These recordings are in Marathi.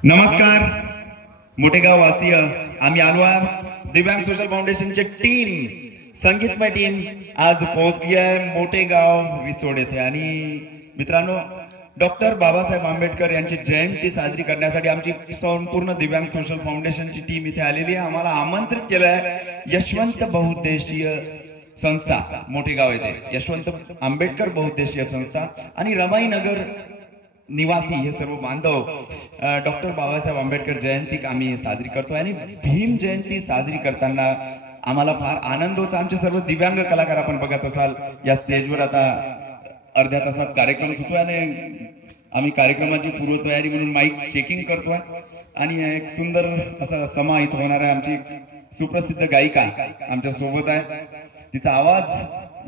नमस्कार मोठेगाव वासीय, आम्ही आलो आहोत दिव्यांग सोशल फाउंडेशनची टीम, संगीतमय टीम आज पोहोचली आहे मोठेगाव रिसोड येथे। आणि मित्रांनो, डॉक्टर बाबासाहेब आंबेडकर यांची जयंती साजरी करण्यासाठी आमची संपूर्ण दिव्यांग सोशल फाउंडेशनची टीम इथे आलेली आहे। आम्हाला आमंत्रित केलं आहे यशवंत बहुउद्देशीय संस्था मोठेगाव येथे, यशवंत आंबेडकर बहुउद्देशीय संस्था आणि रमाई नगर निवासी हे सर्व बांधव डॉक्टर बाबासाहेब आंबेडकर जयंती आम्ही साजरी करतोय। आणि भीम जयंती साजरी करताना आम्हाला फार आनंद होता। आमचे सर्व दिव्यांग कलाकार आपण बघत असाल या स्टेजवर आता अर्ध्या तासात कार्यक्रम सुरू आहे आणि आम्ही कार्यक्रमाची पूर्वतयारी म्हणून माईक चेकिंग करतोय। आणि एक सुंदर असा समा इथं होणार आहे। आमची सुप्रसिद्ध गायिका आमच्या सोबत आहे, तिचा आवाज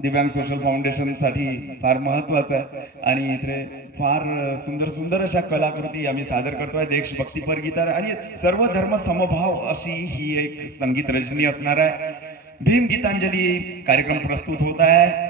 दिव्यांग सोशल फाउंडेशन साठी फार महत्वाचा आहे। आणि इथे फार सुंदर सुंदर अशा कलाकृती आम्ही सादर करतोय। देशभक्तीपर गीत आणि सर्व धर्म समभाव अशी ही एक संगीत रजनी असणार आहे। भीम गीतांजली कार्यक्रम प्रस्तुत होत आहे।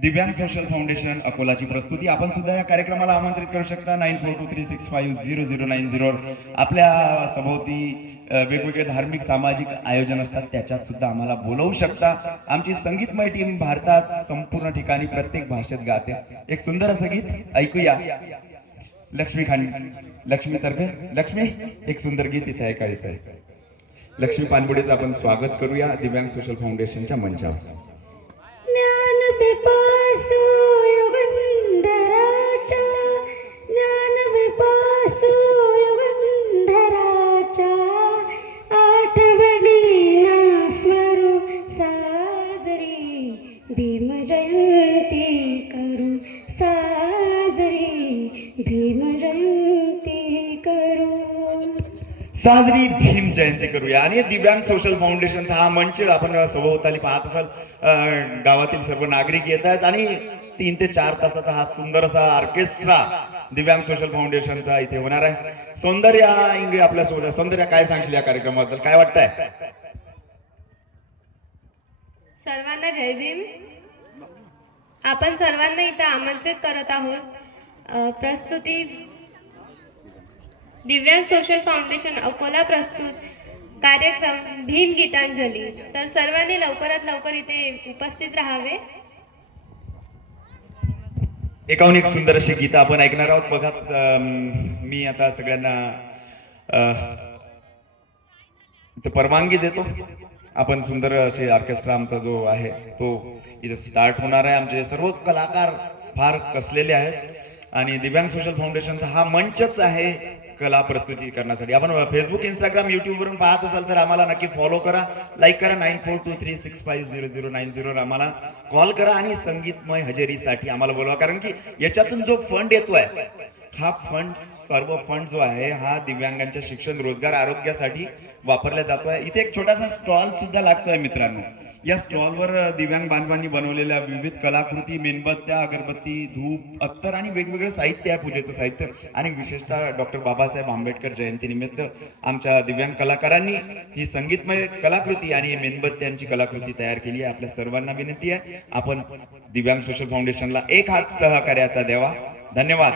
दिव्यांग सोशल फाउंडेशन अकोलाची प्रस्तुती। आपण सुद्धा या कार्यक्रमाला आमंत्रित करू शकता 9423650090 वर। आपल्या सभोवती वेगवेगळे धार्मिक सामाजिक आयोजन असतात, त्याच्यात सुद्धा आम्हाला बोलवू शकता। आमची संगीतमय टीम भारतात संपूर्ण ठिकाणी प्रत्येक भाषेत गाते। एक सुंदर असं गीत ऐकूया लक्ष्मी तर्फे। लक्ष्मी, एक सुंदर गीत इथे ऐकायचं आहे। लक्ष्मी पानगुडेचं आपण स्वागत करूया दिव्यांग सोशल फाउंडेशनच्या मंचावर। ज्ञानपिपासु युगंधराच्या, ज्ञानपिपासु युगंधराच्या, आठवणींना स्मरू साजरी भीम जयंती करू, साजरी भीम जयंती करू, साजरी भीम जयंती करूया। आणि दिव्यांग सोशल फाउंडेशनचा हा मंच आपण सभोवताली पाहत असाल, गावातील सर्व नागरिक येत आहेत आणि 3 ते 4 तासाचा हा सुंदर असा ऑर्केस्ट्रा दिव्यांग सोशल फाउंडेशनचा इथे होणार आहे। सौंदर्या इंगळे आपल्या सोबत। सौंदर्या, काय सांगशील या कार्यक्रमाबद्दल, काय वाटतंय? सर्वांना जय भीम। आपण सर्वांना इथं आमंत्रित करत आहोत। प्रस्तुती दिव्यांग सोशल फाउंडेशन अकोला प्रस्तुत कार्यक्रम भीम गीतांजली। तर सर्वांनी लवकरात लवकर इथे उपस्थित राहावे। एकाहून एक सुंदर अशी गीतं आपण ऐकणार आहोत। बघा, मी आता सगळ्यांना परवानगी देतो। आपण सुंदर असे ऑर्केस्ट्रा आमचा जो आहे तो इथे स्टार्ट होणार आहे। आमचे सर्व कलाकार फार कसलेले आहेत आणि दिव्यांग सोशल फाउंडेशनचा हा मंचच आहे कला प्रस्तुती करण्यासाठी। आपण फेसबुक, इंस्टाग्राम, युट्यूब वरून पाहत असाल तर आम्हाला नक्की फॉलो करा, लाईक करा। 9423650090 वर आम्हाला कॉल करा आणि संगीतमय हजेरीसाठी आम्हाला बोलवा। कारण की याच्यातून जो फंड येतोय, हा फंड सर्व फंड जो आहे हा दिव्यांगांच्या शिक्षण, रोजगार, आरोग्यासाठी वापरला जातोय। इथे एक छोटासा स्टॉल सुद्धा लागतोय मित्रांनो। या स्टॉलवर दिव्यांग बांधवांनी बनवलेल्या विविध कलाकृती, मेणबत्त्या, अगरबत्ती, धूप, अत्तर आणि वेगवेगळं साहित्य आहे, पूजेचं साहित्य। आणि विशेषतः डॉक्टर बाबासाहेब आंबेडकर जयंतीनिमित्त आमच्या दिव्यांग कलाकारांनी ही संगीतमय कलाकृती आणि मेणबत्त्यांची कलाकृती तयार केली आहे। आपल्या सर्वांना विनंती आहे, आपण दिव्यांग सोशल फाउंडेशनला एक हात सहकार्याचा द्यावा। धन्यवाद।